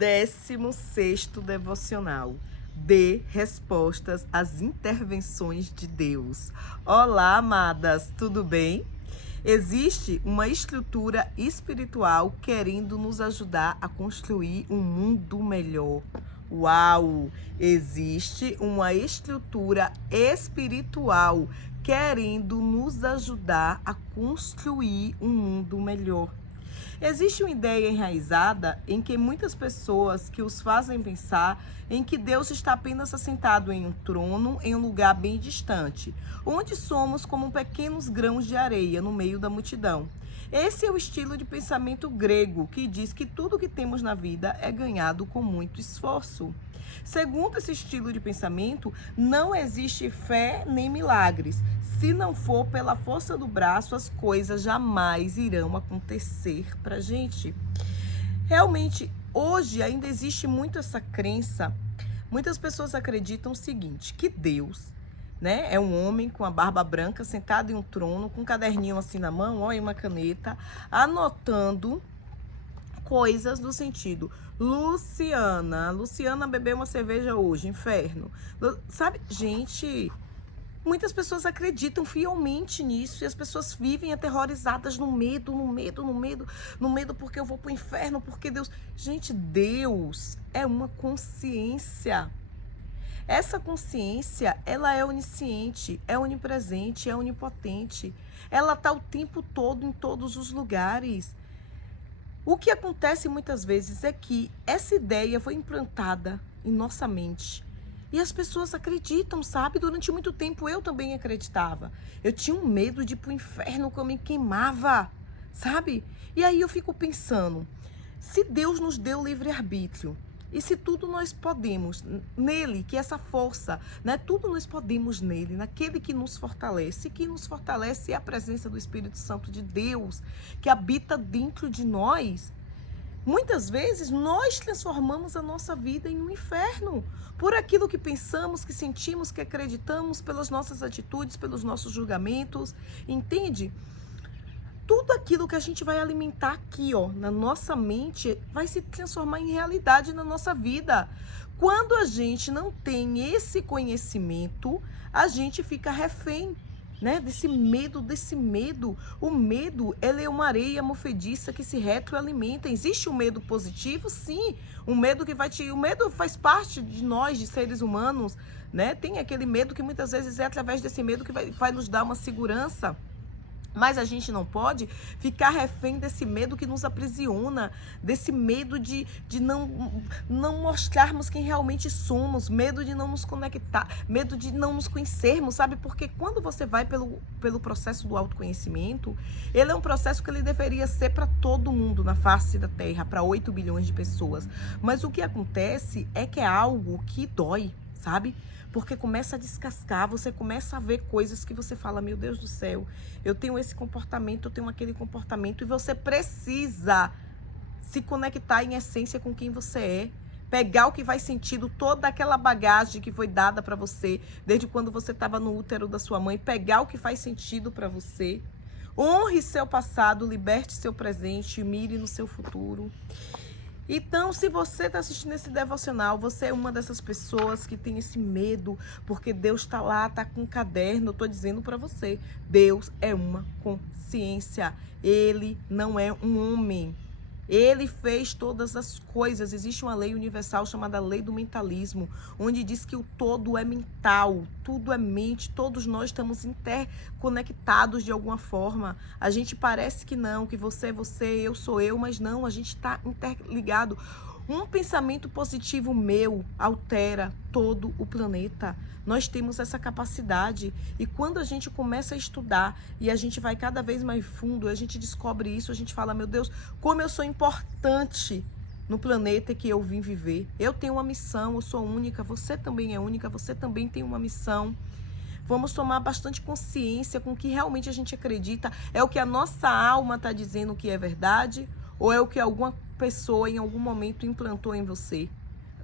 16º devocional. Dê respostas às intervenções de Deus. Olá, amadas, tudo bem? Existe uma estrutura espiritual querendo nos ajudar a construir um mundo melhor. Uau! Existe uma estrutura espiritual querendo nos ajudar a construir um mundo melhor. Existe uma ideia enraizada em que muitas pessoas que os fazem pensar em que Deus está apenas assentado em um trono em um lugar bem distante, onde somos como pequenos grãos de areia no meio da multidão. Esse é o estilo de pensamento grego que diz que tudo que temos na vida é ganhado com muito esforço. Segundo esse estilo de pensamento, não existe fé nem milagres. Se não for pela força do braço, as coisas jamais irão acontecer pra gente. Realmente, hoje ainda existe muito essa crença. Muitas pessoas acreditam o seguinte, que Deus, né, é um homem com a barba branca, sentado em um trono, com um caderninho assim na mão, ó, e uma caneta, anotando coisas do sentido. Luciana bebeu uma cerveja hoje, inferno. Sabe, gente, muitas pessoas acreditam fielmente nisso e as pessoas vivem aterrorizadas no medo porque eu vou pro inferno, porque Deus... Gente, Deus é uma consciência. Essa consciência, ela é onisciente, é onipresente, é onipotente. Ela está o tempo todo em todos os lugares. O que acontece muitas vezes é que essa ideia foi implantada em nossa mente. E as pessoas acreditam, sabe? Durante muito tempo eu também acreditava. Eu tinha um medo de ir pro inferno, que eu me queimava, sabe? E aí eu fico pensando, se Deus nos deu livre-arbítrio, e se tudo nós podemos nele, que essa força, né? Tudo nós podemos nele, naquele que nos fortalece. E que nos fortalece é a presença do Espírito Santo de Deus, que habita dentro de nós. Muitas vezes nós transformamos a nossa vida em um inferno por aquilo que pensamos, que sentimos, que acreditamos, pelas nossas atitudes, pelos nossos julgamentos, entende? Tudo aquilo que a gente vai alimentar aqui, ó, na nossa mente, vai se transformar em realidade na nossa vida. Quando a gente não tem esse conhecimento, a gente fica refém, né, desse medo. O medo, ele é uma areia movediça que se retroalimenta. Existe um medo positivo? Sim. O medo faz parte de nós, de seres humanos, né? Tem aquele medo que muitas vezes é através desse medo que vai nos dar uma segurança. Mas a gente não pode ficar refém desse medo que nos aprisiona, desse medo de não mostrarmos quem realmente somos, medo de não nos conectar, medo de não nos conhecermos, sabe? Porque quando você vai pelo processo do autoconhecimento, ele é um processo que ele deveria ser para todo mundo na face da Terra, para 8 bilhões de pessoas. Mas o que acontece é que é algo que dói, sabe? Porque começa a descascar, você começa a ver coisas que você fala, meu Deus do céu, eu tenho esse comportamento, eu tenho aquele comportamento, e você precisa se conectar em essência com quem você é, pegar o que faz sentido, toda aquela bagagem que foi dada para você, desde quando você estava no útero da sua mãe, pegar o que faz sentido para você, honre seu passado, liberte seu presente, mire no seu futuro. Então, se você está assistindo esse devocional, você é uma dessas pessoas que tem esse medo, porque Deus está lá, está com um caderno, eu estou dizendo para você, Deus é uma consciência, Ele não é um homem. Ele fez todas as coisas. Existe uma lei universal chamada lei do mentalismo, onde diz que o todo é mental, tudo é mente, todos nós estamos interconectados de alguma forma. A gente parece que não, que você é você, eu sou eu, mas não, a gente está interligado. Um pensamento positivo meu altera todo o planeta. Nós temos essa capacidade e quando a gente começa a estudar e a gente vai cada vez mais fundo, a gente descobre isso, a gente fala, meu Deus, como eu sou importante no planeta que eu vim viver. Eu tenho uma missão, eu sou única, você também é única, você também tem uma missão. Vamos tomar bastante consciência com o que realmente a gente acredita. É o que a nossa alma está dizendo que é verdade ou é o que alguma pessoa em algum momento implantou em você?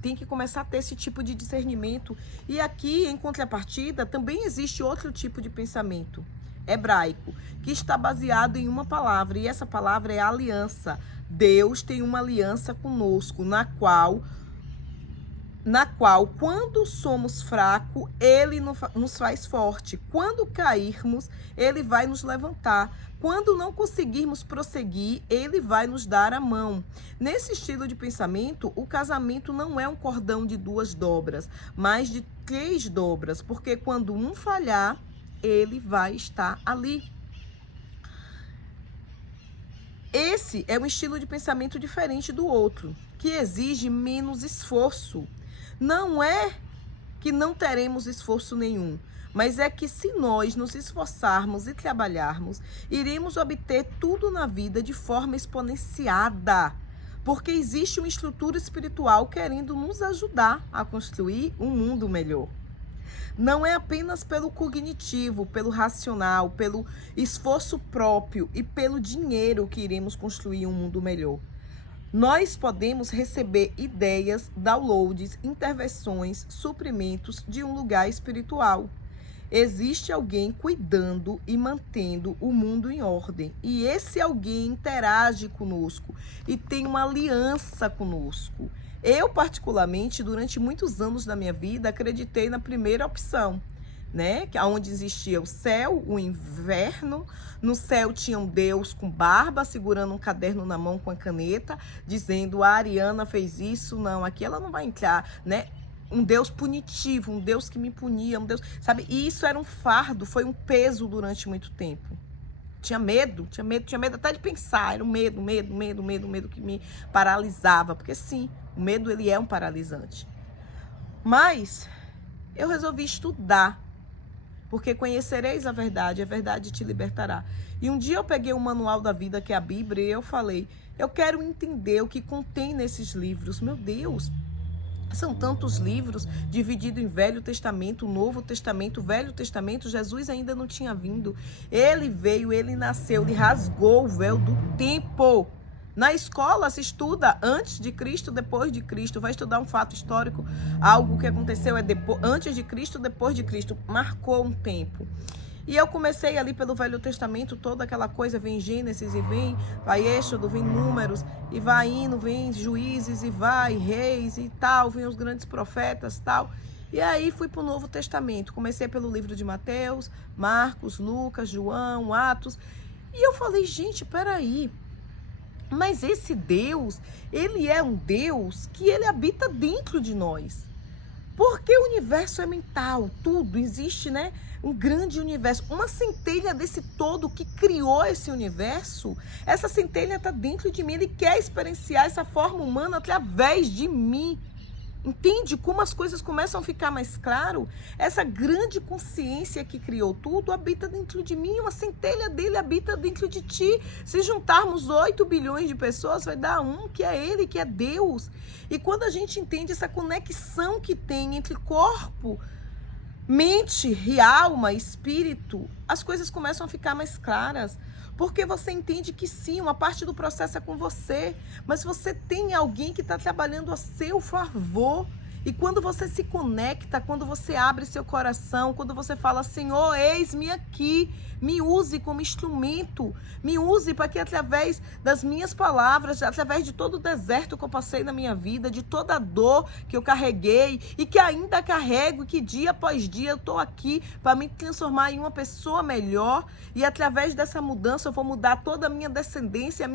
Tem que começar a ter esse tipo de discernimento. E aqui, em contrapartida, também existe outro tipo de pensamento. hebraico, que está baseado em uma palavra, e essa palavra é aliança. Deus tem uma aliança conosco, na qual, quando somos fracos, Ele nos faz forte. Quando cairmos, Ele vai nos levantar. Quando não conseguirmos prosseguir, Ele vai nos dar a mão. Nesse estilo de pensamento, o casamento não é um cordão de 2 dobras, mas de 3 dobras, porque quando um falhar, Ele vai estar ali. Esse é um estilo de pensamento diferente do outro, que exige menos esforço. Não é que não teremos esforço nenhum, mas é que se nós nos esforçarmos e trabalharmos, iremos obter tudo na vida de forma exponenciada, porque existe uma estrutura espiritual querendo nos ajudar a construir um mundo melhor. Não é apenas pelo cognitivo, pelo racional, pelo esforço próprio e pelo dinheiro que iremos construir um mundo melhor. Nós podemos receber ideias, downloads, intervenções, suprimentos de um lugar espiritual. Existe alguém cuidando e mantendo o mundo em ordem. E esse alguém interage conosco e tem uma aliança conosco. Eu, particularmente, durante muitos anos da minha vida, acreditei na primeira opção, né? Que onde existia o céu, o inverno. No céu tinha um Deus com barba, segurando um caderno na mão com a caneta, dizendo: a Ariana fez isso, não, aqui ela não vai entrar, né? Um Deus punitivo, um Deus que me punia, um Deus, sabe? E isso era um fardo, foi um peso durante muito tempo. Tinha medo até de pensar, era um medo que me paralisava, porque sim, o medo ele é um paralisante. Mas eu resolvi estudar, porque conhecereis a verdade te libertará. E um dia eu peguei o manual da vida, que é a Bíblia, e eu falei: eu quero entender o que contém nesses livros. Meu Deus, são tantos livros, divididos em Velho Testamento, Novo Testamento, Velho Testamento. Jesus ainda não tinha vindo. Ele veio, ele nasceu, ele rasgou o véu do tempo. Na escola se estuda antes de Cristo, depois de Cristo. Vai estudar um fato histórico, algo que aconteceu antes de Cristo, depois de Cristo. Marcou um tempo. E eu comecei ali pelo Velho Testamento, toda aquela coisa, vem Gênesis e vai Êxodo, vem Números, e vai indo, vem Juízes, e vai Reis e tal, vem os grandes profetas e tal. E aí fui para o Novo Testamento. Comecei pelo livro de Mateus, Marcos, Lucas, João, Atos. E eu falei: gente, peraí. Mas esse Deus, ele é um Deus que ele habita dentro de nós. Porque o universo é mental, tudo existe, né? Um grande universo, uma centelha desse todo que criou esse universo. Essa centelha está dentro de mim, ele quer experienciar essa forma humana através de mim. Entende como as coisas começam a ficar mais claro? Essa grande consciência que criou tudo habita dentro de mim, uma centelha dele habita dentro de ti. Se juntarmos 8 bilhões de pessoas, vai dar um, que é ele, que é Deus. E quando a gente entende essa conexão que tem entre corpo, mente e alma, espírito, as coisas começam a ficar mais claras. Porque você entende que sim, uma parte do processo é com você, mas você tem alguém que está trabalhando a seu favor. E quando você se conecta, quando você abre seu coração, quando você fala: Senhor, eis-me aqui, me use como instrumento, me use para que através das minhas palavras, através de todo o deserto que eu passei na minha vida, de toda a dor que eu carreguei e que ainda carrego, que dia após dia eu estou aqui para me transformar em uma pessoa melhor, e através dessa mudança eu vou mudar toda a minha descendência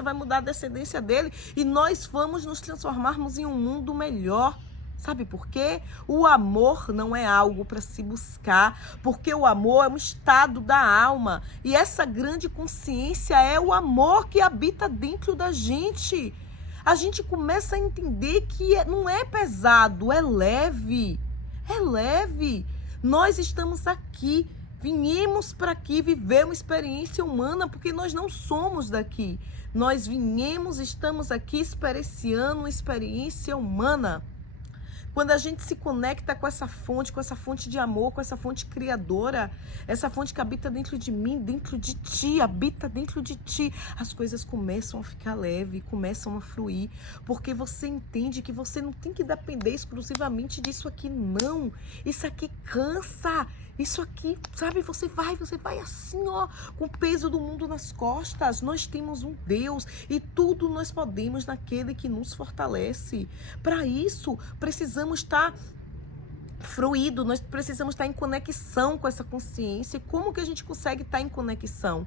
vai mudar a descendência dele, e nós vamos nos transformarmos em um mundo melhor. Sabe por quê? O amor não é algo para se buscar, porque o amor é um estado da alma. E essa grande consciência é o amor que habita dentro da gente. A gente começa a entender que não é pesado, é leve. É leve. Nós estamos aqui, viemos para aqui viver uma experiência humana, porque nós não somos daqui. Nós viemos, estamos aqui experienciando uma experiência humana. Quando a gente se conecta com essa fonte de amor, com essa fonte criadora, essa fonte que habita dentro de mim, dentro de ti, habita dentro de ti, as coisas começam a ficar leve, começam a fluir, porque você entende que você não tem que depender exclusivamente disso aqui, não. Isso aqui cansa. Isso aqui, sabe, você vai assim, ó, com o peso do mundo nas costas. Nós temos um Deus e tudo nós podemos naquele que nos fortalece. Para isso, precisamos estar fruído, nós precisamos estar em conexão com essa consciência. E como que a gente consegue estar em conexão?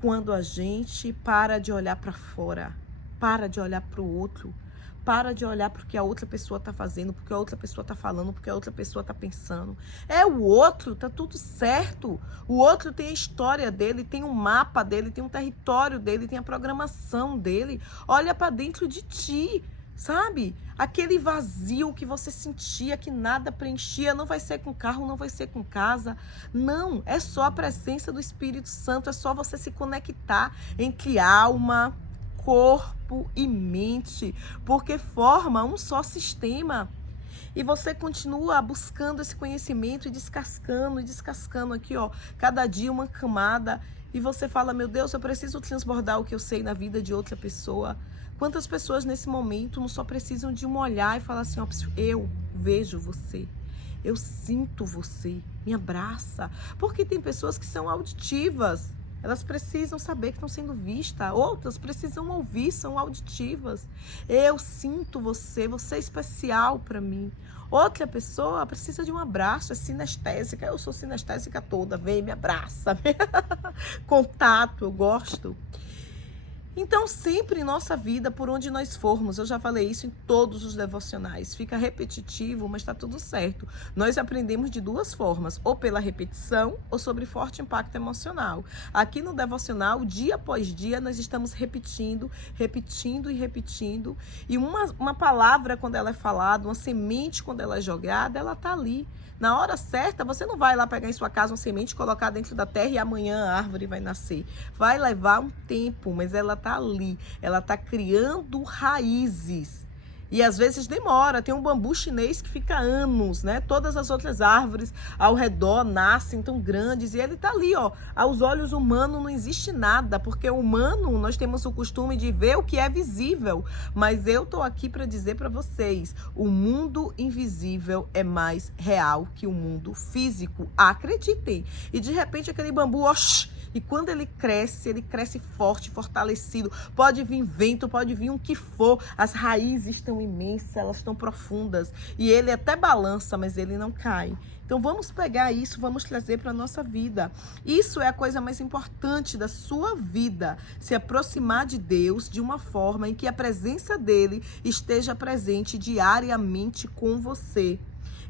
Quando a gente para de olhar para fora, para de olhar para o outro, para de olhar para o que a outra pessoa está fazendo, porque a outra pessoa está falando, porque a outra pessoa está pensando. É o outro, tá tudo certo. O outro tem a história dele, tem um mapa dele, tem um território dele, tem a programação dele. Olha para dentro de ti, sabe? Aquele vazio que você sentia, que nada preenchia, não vai ser com carro, não vai ser com casa. Não, é só a presença do Espírito Santo, é só você se conectar entre alma, corpo e mente, porque forma um só sistema. E você continua buscando esse conhecimento e descascando aqui, ó, cada dia uma camada. E você fala, meu Deus, eu preciso transbordar o que eu sei na vida de outra pessoa. Quantas pessoas nesse momento não só precisam de um olhar e falar assim, ó, eu vejo você. Eu sinto você, me abraça. Porque tem pessoas que são auditivas. Elas precisam saber que estão sendo vistas. Outras precisam ouvir, são auditivas. Eu sinto você, você é especial para mim. Outra pessoa precisa de um abraço, é sinestésica. Eu sou sinestésica toda, vem, me abraça. Contato, eu gosto. Então, sempre em nossa vida, por onde nós formos, eu já falei isso em todos os devocionais, fica repetitivo, mas está tudo certo. Nós aprendemos de duas formas, ou pela repetição, ou sobre forte impacto emocional. Aqui no devocional, dia após dia, nós estamos repetindo. E uma palavra, quando ela é falada, uma semente, quando ela é jogada, ela está ali. Na hora certa, você não vai lá pegar em sua casa uma semente, colocar dentro da terra e amanhã a árvore vai nascer. Vai levar um tempo, mas ela está ali. Ela está criando raízes. E às vezes demora. Tem um bambu chinês que fica anos, né? Todas as outras árvores ao redor nascem tão grandes. E ele está ali, ó. Aos olhos humanos não existe nada. Porque o humano, nós temos o costume de ver o que é visível. Mas eu estou aqui para dizer para vocês, o mundo invisível é mais real que o mundo físico. Acreditem. E de repente aquele bambu, ó, e quando ele cresce forte, fortalecido. Pode vir vento, pode vir o que for. As raízes estão imensas, elas estão profundas. E ele até balança, mas ele não cai. Então vamos pegar isso, vamos trazer para a nossa vida. Isso é a coisa mais importante da sua vida. Se aproximar de Deus de uma forma em que a presença dele esteja presente diariamente com você.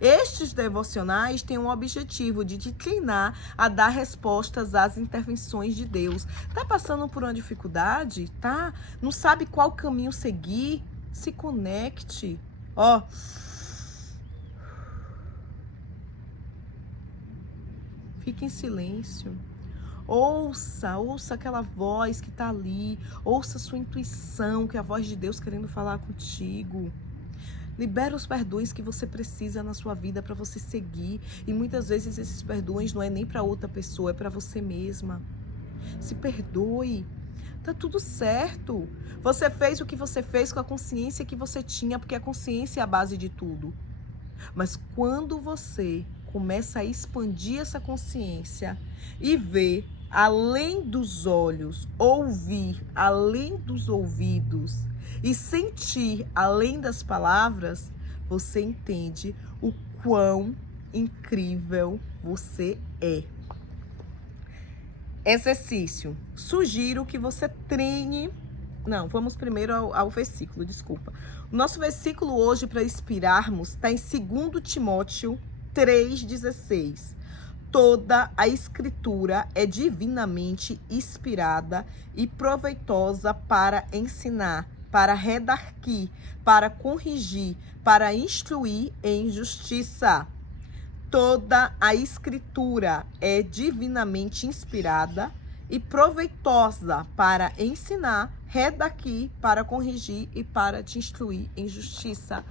Estes devocionais têm o objetivo de te treinar a dar respostas às intervenções de Deus. Tá passando por uma dificuldade? Tá? Não sabe qual caminho seguir? Se conecte. Ó. Fique em silêncio. Ouça aquela voz que está ali. Ouça a sua intuição, que é a voz de Deus querendo falar contigo. Libera os perdões que você precisa na sua vida para você seguir. E muitas vezes esses perdões não é nem para outra pessoa, é para você mesma. Se perdoe. Tá tudo certo. Você fez o que você fez com a consciência que você tinha, porque a consciência é a base de tudo. Mas quando você começa a expandir essa consciência e ver além dos olhos, ouvir além dos ouvidos e sentir além das palavras, você entende o quão incrível você é. Exercício. Sugiro que você treine. Não, vamos primeiro ao versículo, desculpa. O nosso versículo hoje para inspirarmos está em 2 Timóteo 3,16. Toda a escritura é divinamente inspirada e proveitosa para ensinar, para redarguir, para corrigir, para instruir em justiça. Toda a escritura é divinamente inspirada e proveitosa para ensinar, redarguir, para corrigir e para te instruir em justiça.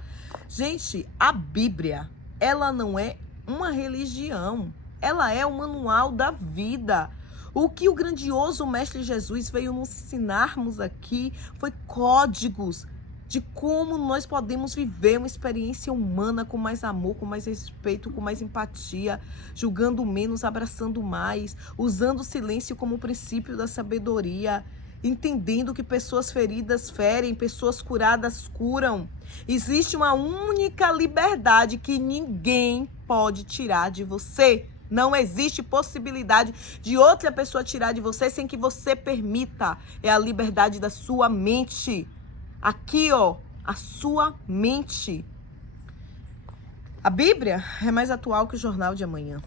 Gente, a Bíblia, ela não é uma religião, ela é o manual da vida. O que o grandioso Mestre Jesus veio nos ensinarmos aqui foi códigos de como nós podemos viver uma experiência humana com mais amor, com mais respeito, com mais empatia, julgando menos, abraçando mais, usando o silêncio como princípio da sabedoria, entendendo que pessoas feridas ferem, pessoas curadas curam. Existe uma única liberdade que ninguém pode tirar de você. Não existe possibilidade de outra pessoa tirar de você sem que você permita. É a liberdade da sua mente. Aqui, ó, a sua mente. A Bíblia é mais atual que o jornal de amanhã.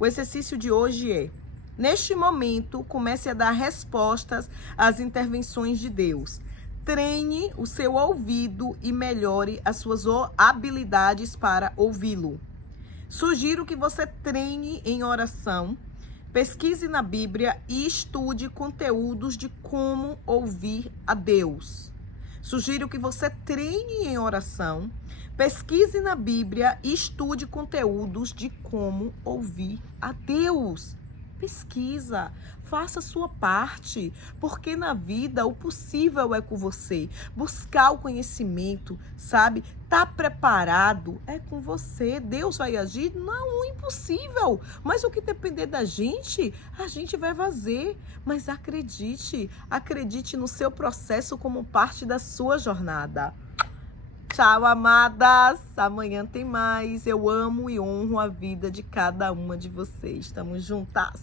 O exercício de hoje é: neste momento, comece a dar respostas às intervenções de Deus. Treine o seu ouvido e melhore as suas habilidades para ouvi-lo. Sugiro que você treine em oração, pesquise na Bíblia e estude conteúdos de como ouvir a Deus. Sugiro que você treine em oração, pesquise na Bíblia e estude conteúdos de como ouvir a Deus. Pesquisa, faça a sua parte, porque na vida o possível é com você. Buscar o conhecimento, sabe? Tá preparado é com você. Deus vai agir, não o impossível, mas o que depender da gente, a gente vai fazer. Mas acredite, acredite no seu processo como parte da sua jornada. Tchau, amadas. Amanhã tem mais. Eu amo e honro a vida de cada uma de vocês. Estamos juntas.